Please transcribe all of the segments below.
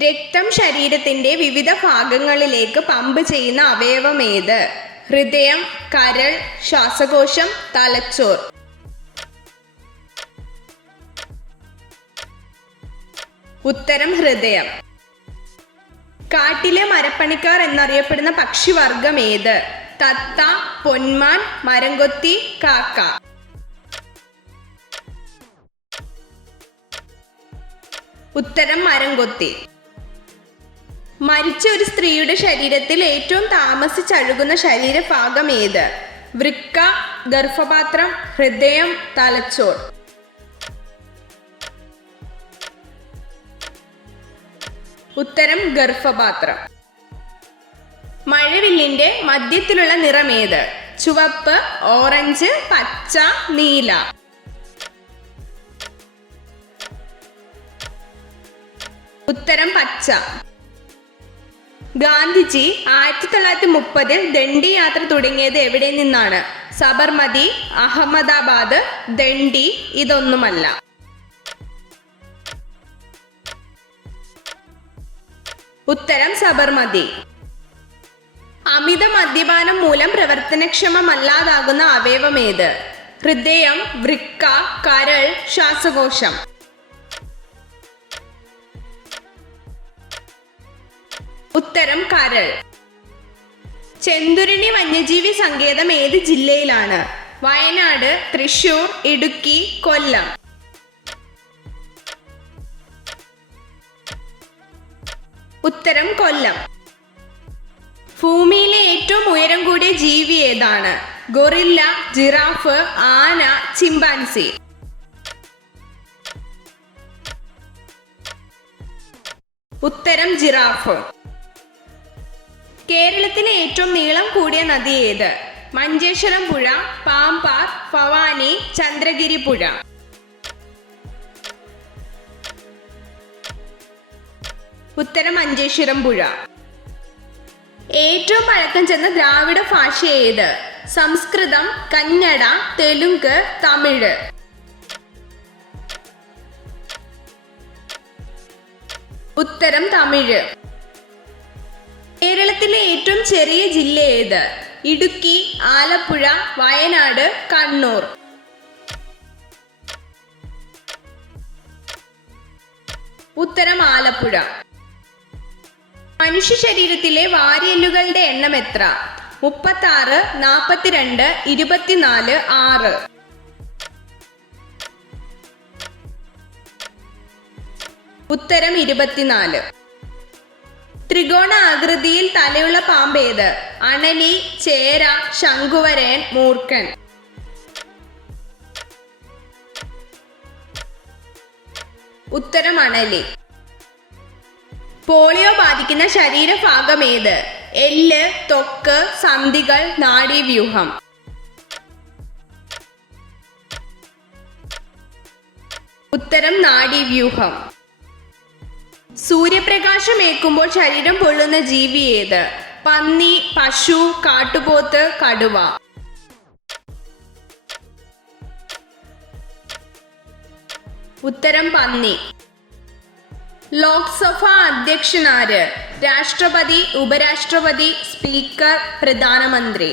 രക്തം ശരീരത്തിന്റെ വിവിധ ഭാഗങ്ങളിലേക്ക് പമ്പ് ചെയ്യുന്ന അവയവം ഏത്? ഹൃദയം, കരൾ, ശ്വാസകോശം, തലച്ചോർ. ഉത്തരം ഹൃദയം. കാട്ടിലെ മരപ്പണിക്കാർ എന്നറിയപ്പെടുന്ന പക്ഷിവർഗം ഏത്? തത്ത, പൊന്മാൻ, മരംകൊത്തി, കാക്ക. ഉത്തരം മരംകൊത്തി. മരിച്ച ഒരു സ്ത്രീയുടെ ശരീരത്തിൽ ഏറ്റവും താമസിച്ചഴുകുന്ന ശരീരഭാഗം ഏത്? വൃക്ക, ഗർഭപാത്രം, ഹൃദയം, തലച്ചോർ. ഉത്തരം ഗർഭപാത്രം. മഴവില്ലിന്റെ മധ്യത്തിലുള്ള നിറം ഏത്? ചുവപ്പ്, ഓറഞ്ച്, പച്ച, നീല. ഉത്തരം പച്ച. ഗാന്ധിജി 1930 ദണ്ഡി യാത്ര തുടങ്ങിയത് എവിടെ നിന്നാണ്? സബർമതി, അഹമ്മദാബാദ്, ദണ്ഡി. ഇതൊന്നുമല്ല. ഉത്തരം സബർമതി. അമിത മദ്യപാനം മൂലം പ്രവർത്തനക്ഷമമല്ലാതാകുന്ന അവയവം ഏത്? ഹൃദയം, വൃക്ക, കരൾ, ശ്വാസകോശം. ഉത്തരം കരൾ. ചെന്തുരുണി വന്യജീവി സങ്കേതം ഏത് ജില്ലയിലാണ്? വയനാട്, തൃശൂർ, ഇടുക്കി, കൊല്ലം. ഉത്തരം കൊല്ലം. ഭൂമിയിലെ ഏറ്റവും ഉയരം കൂടിയ ജീവി ഏതാണ്? ഗൊറില്ല, ജിറാഫ്, ആന, ചിമ്പാൻസി. ഉത്തരം ജിറാഫ്. കേരളത്തിലെ ഏറ്റവും നീളം കൂടിയ നദി ഏത്? മഞ്ചേശ്വരം പുഴ, പാമ്പാർ, ഭവാനി, ചന്ദ്രഗിരി പുഴ. ഉത്തരം മഞ്ചേശ്വരം പുഴ. ഏറ്റവും പഴക്കം ചെന്ന ദ്രാവിഡ ഭാഷ ഏത്? സംസ്കൃതം, കന്നഡ, തെലുങ്ക്, തമിഴ്. ഉത്തരം തമിഴ്. കേരളത്തിലെ ഏറ്റവും ചെറിയ ജില്ല ഏത്? ഇടുക്കി, ആലപ്പുഴ, വയനാട്, കണ്ണൂർ. ഉത്തരം ആലപ്പുഴ. മനുഷ്യ ശരീരത്തിലെ വാരിയെല്ലുകളുടെ എണ്ണം എത്ര? 36, 42, 24, 6. ഉത്തരം 24. ത്രികോണ ആകൃതിയിൽ തലയുള്ള പാമ്പ് ഏത്? അണലി, ചേര, ശംഖുവരയൻ, മൂർഖൻ. ഉത്തരം അണലി. പോളിയോ ബാധിക്കുന്ന ശരീരഭാഗം ഏത്? എല്ല്, ത്വക്ക്, സന്ധികൾ, നാഡീവ്യൂഹം. ഉത്തരം നാഡീവ്യൂഹം. സൂര്യപ്രകാശം ഏൽക്കുമ്പോൾ ശരീരം പൊള്ളുന്ന ജീവി ഏത്? പന്നി, പശു, കാട്ടുപോത്ത്, കടുവ. ഉത്തരം പന്നി. ലോക്സഭ അധ്യക്ഷനാര്? രാഷ്ട്രപതി, ഉപരാഷ്ട്രപതി, സ്പീക്കർ, പ്രധാനമന്ത്രി.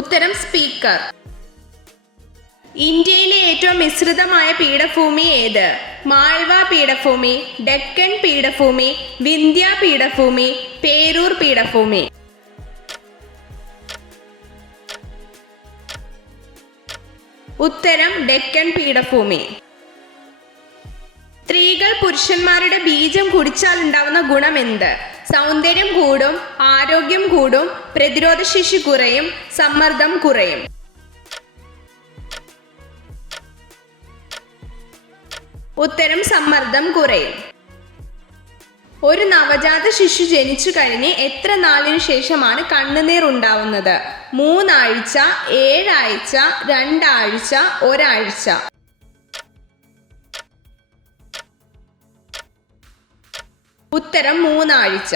ഉത്തരം സ്പീക്കർ. ഇന്ത്യയിലെ ഏറ്റവും മിശ്രിതമായ പീഠഭൂമി ഏത്? മാൾവ പീഠഭൂമി, ഡെക്കൻ പീഠഭൂമി, വിന്ധ്യ പീഠഭൂമി, പേരൂർ പീഠഭൂമി. ഉത്തരം ഡെക്കൻ പീഠഭൂമി. സ്ത്രീകൾ പുരുഷന്മാരുടെ ബീജം കുടിച്ചാൽ ഉണ്ടാവുന്ന ഗുണം എന്ത്? സൗന്ദര്യം കൂടും, ആരോഗ്യം കൂടും, പ്രതിരോധശേഷി കുറയും, സമ്മർദ്ദം കുറയും. ഉത്തരം സമ്മർദ്ദം കുറയും. ഒരു നവജാത ശിശു ജനിച്ചു കഴിഞ്ഞ് എത്ര നാളിനു ശേഷമാണ് കണ്ണുനീർ ഉണ്ടാവുന്നത്? 3 ആഴ്ച, 7 ആഴ്ച, 2 ആഴ്ച, 1 ആഴ്ച. ഉത്തരം 3 ആഴ്ച.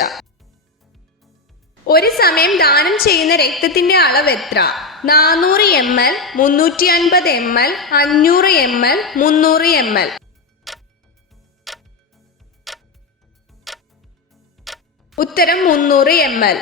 ഒരു സമയം ദാനം ചെയ്യുന്ന രക്തത്തിന്റെ അളവ് എത്ര? 400 ml, 350 ml, 500 ml, 300 ml. ഉത്തരം 300 ml.